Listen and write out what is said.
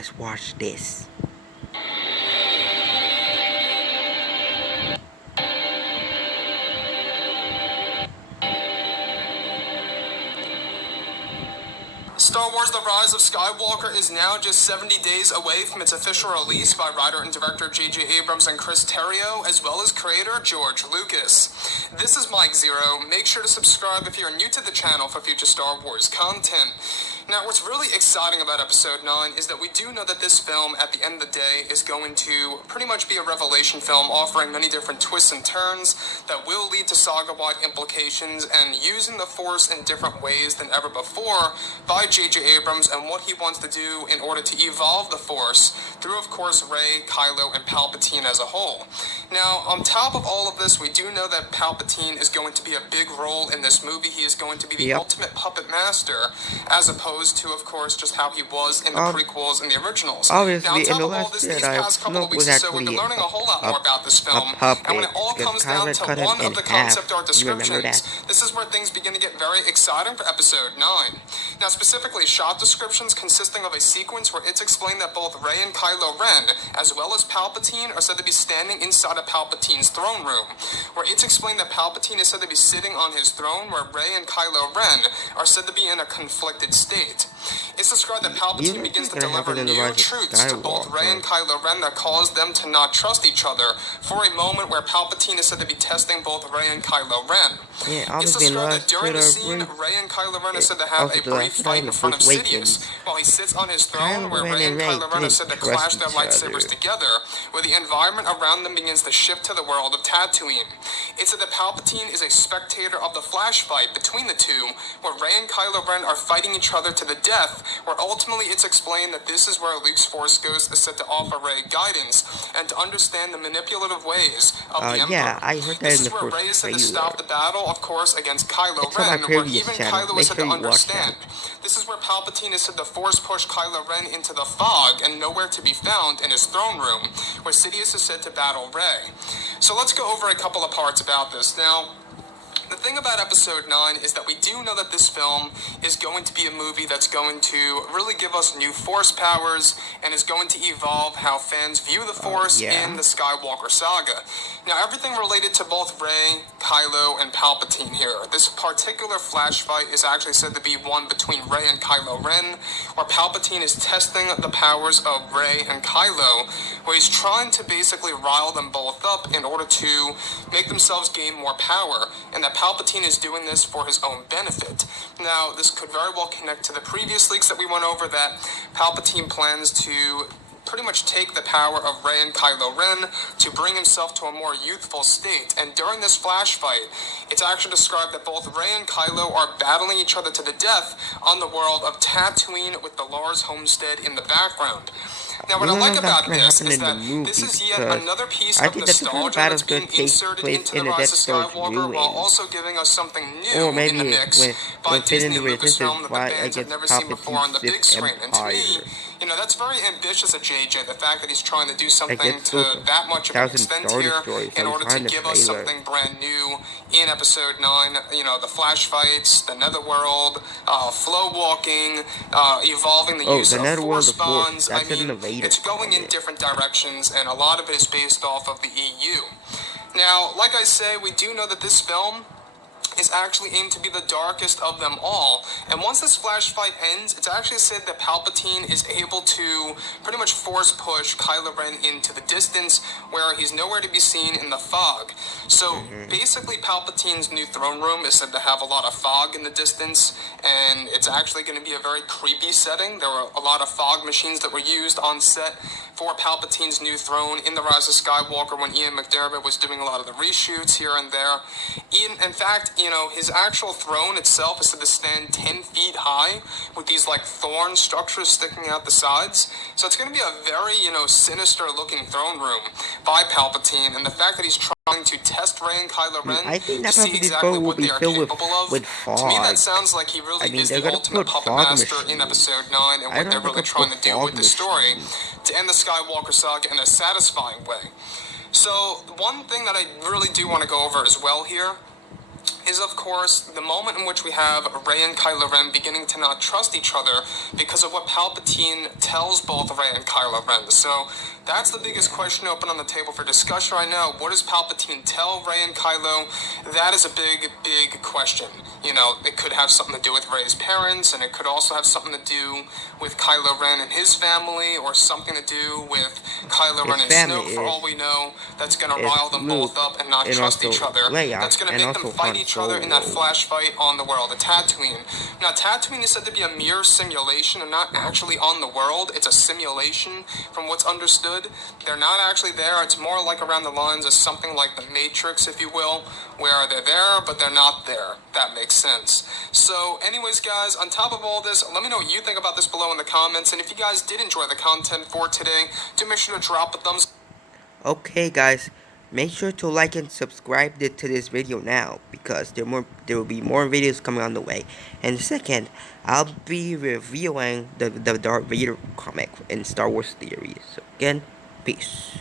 let's watch this. Star Wars The Rise of Skywalker is now just 70 days away from its official release by writer and director J.J. Abrams and Chris Terrio, as well as creator George Lucas. This is Mike Zero. Make sure to subscribe if you're new to the channel for future Star Wars content. Now, what's really exciting about Episode 9 is that we do know that this film, at the end of the day, is going to pretty much be a revelation film offering many different twists and turns that will lead to saga-wide implications and using the Force in different ways than ever before by J.J. Abrams and what he wants to do in order to evolve the Force through, of course, Rey, Kylo, and Palpatine as a whole. Now, on top of all of this, we do know that Palpatine is going to be a big role in this movie. He is going to be the ultimate puppet master, as opposed to, of course, just how he was in the prequels and the originals. Obviously, now, on top in the of all last this, year, these past couple of weeks or so, we've been learning a whole lot more about this film. And when it all comes down to one of the concept art descriptions, this is where things begin to get very exciting for Episode 9. Now, specifically, shot descriptions consisting of a sequence where it's explained that both Rey and Kylo Ren, as well as Palpatine, are said to be standing inside of Palpatine's throne room, where it's explained that Palpatine is said to be sitting on his throne, where Rey and Kylo Ren are said to be in a conflicted state. It's described that Palpatine begins to deliver new truths to both Rey and Kylo Ren that cause them to not trust each other for a moment where Palpatine is said to be testing both Rey and Kylo Ren. It's described that during the scene, Rey and Kylo Ren are said to have a brief fight in front of Sidious, while he sits on his throne, where Rey and Kylo Ren are said to clash their lightsabers together, where the environment around them begins to shift to the world of Tatooine. It's said that Palpatine is a spectator of the flash fight between the two, where Rey and Kylo Ren are fighting each other to the death, where ultimately it's explained that this is where Luke's Force Ghost is said to offer Rey guidance and to understand the manipulative ways of the Emperor. Yeah, I heard that this in is the where first Rey is said to trailer. stop the battle, of course, against Kylo It's on my Ren, where previous even channel. Kylo Make is said sure to you watch understand. This is where Palpatine is said to force push Kylo Ren into the fog and nowhere to be found in his throne room, where Sidious is said to battle Rey. So let's go over a couple of parts about this. Now, the thing about Episode 9 is that we do know that this film is going to be a movie that's going to really give us new Force powers and is going to evolve how fans view the Force in the Skywalker saga. Now, everything related to both Rey, Kylo, and Palpatine here. This particular flash fight is actually said to be one between Rey and Kylo Ren, where Palpatine is testing the powers of Rey and Kylo, where he's trying to basically rile them both up in order to make themselves gain more power, and that Palpatine is doing this for his own benefit. Now, this could very well connect to the previous leaks that we went over, that Palpatine plans to pretty much take the power of Rey and Kylo Ren to bring himself to a more youthful state. And during this flash fight, it's actually described that both Rey and Kylo are battling each other to the death on the world of Tatooine with the Lars homestead in the background. Now, what I like about this is that this is yet another piece of nostalgia that's being inserted into The Rise of Skywalker, while also giving us something new in the mix by Disney and Lucasfilm that the fans have never seen before on the big screen. And to me, you know, that's very ambitious of JJ, the fact that he's trying to do something to that much of an extent here in order to give us something brand new in Episode 9. You know, the flash fights, the netherworld, flow walking, evolving the use of force bonds. I mean, it's going in different directions, and a lot of it is based off of the EU. Now, like I say, we do know that this film is actually aimed to be the darkest of them all. And once this flash fight ends, it's actually said that Palpatine is able to pretty much force push Kylo Ren into the distance where he's nowhere to be seen in the fog. So basically Palpatine's new throne room is said to have a lot of fog in the distance, and it's actually going to be a very creepy setting. There were a lot of fog machines that were used on set for Palpatine's new throne in The Rise of Skywalker when Ian McDiarmid was doing a lot of the reshoots here and there. In fact, you know, his actual throne itself is said to stand 10 feet high with these like thorn structures sticking out the sides. So it's going to be a very, you know, sinister looking throne room by Palpatine, and the fact that he's trying to test Rey and Kylo Ren to see exactly what they are capable of. To me, that sounds like he really is the ultimate puppet master in Episode 9 and what they're really trying to do with the story to end the Skywalker saga in a satisfying way. So one thing that I really do want to go over as well here is, of course, the moment in which we have Rey and Kylo Ren beginning to not trust each other because of what Palpatine tells both Rey and Kylo Ren. So that's the biggest question open on the table for discussion right now. What does Palpatine tell Rey and Kylo? That is a big, big question. You know, it could have something to do with Rey's parents, and it could also have something to do with Kylo Ren and his family, or something to do with Kylo Ren and Snoke, for all we know. That's going to rile them both up and not trust each other. That's going to make them fight each other in that flash fight on the world, the Tatooine. Now, Tatooine is said to be a mere simulation and not actually on the world. It's a simulation from what's understood. They're not actually there. It's more like around the lines of something like the Matrix, if you will, where they're there, but they're not there. That makes sense. So, anyways, guys, on top of all this, let me know what you think about this below in the comments. And if you guys did enjoy the content for today, do make sure to drop a thumbs up. Okay, guys, make sure to like and subscribe to this video now, because there will be more videos coming on the way. And second, I'll be reviewing the Darth Vader comic in Star Wars Theories. So again, peace.